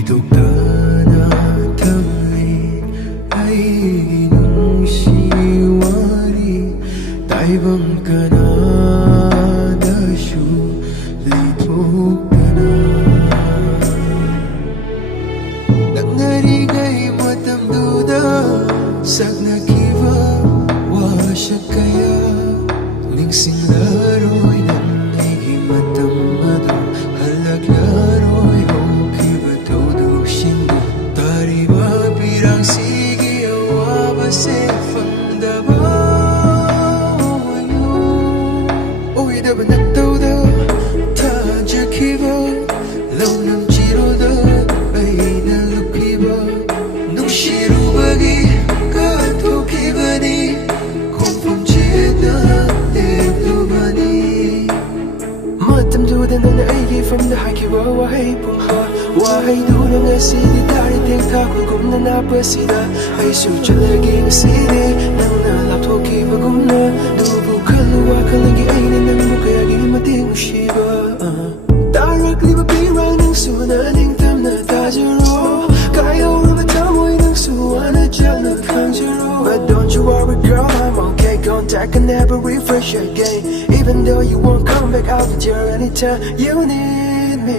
Hidugtana tangli ay nung siwari Taibang ka na dasyo litok ka na Nangarigay matamduda sak nakiba wasya kaya Lingsing laroy nan ay himatamado Halag laroy hokiba todo shingo Tariba pirang sige awa base fangdaba Oy daba nagtawda taja kiba Law ng chiroda ay nalukiba Nung shirubagi katokiba ni Kung chena tebdubani Matamduda na aigi from the hakiba wahay pungha Wahay duna nga sidi darating takul na napasida Ay suchalagi nga sidi nang nalaptokiba gumna Dubu kaluwa kalagi ay nanang mukayagi mating ushiba Directly mapirang ng sunaning tam na tajiro Kaya rumatamoy ng suwa na dyan na kanjiro But don't you worry girl, I'm okay Contact can never refresh again Even though you won't come back, I'll be there anytime you need me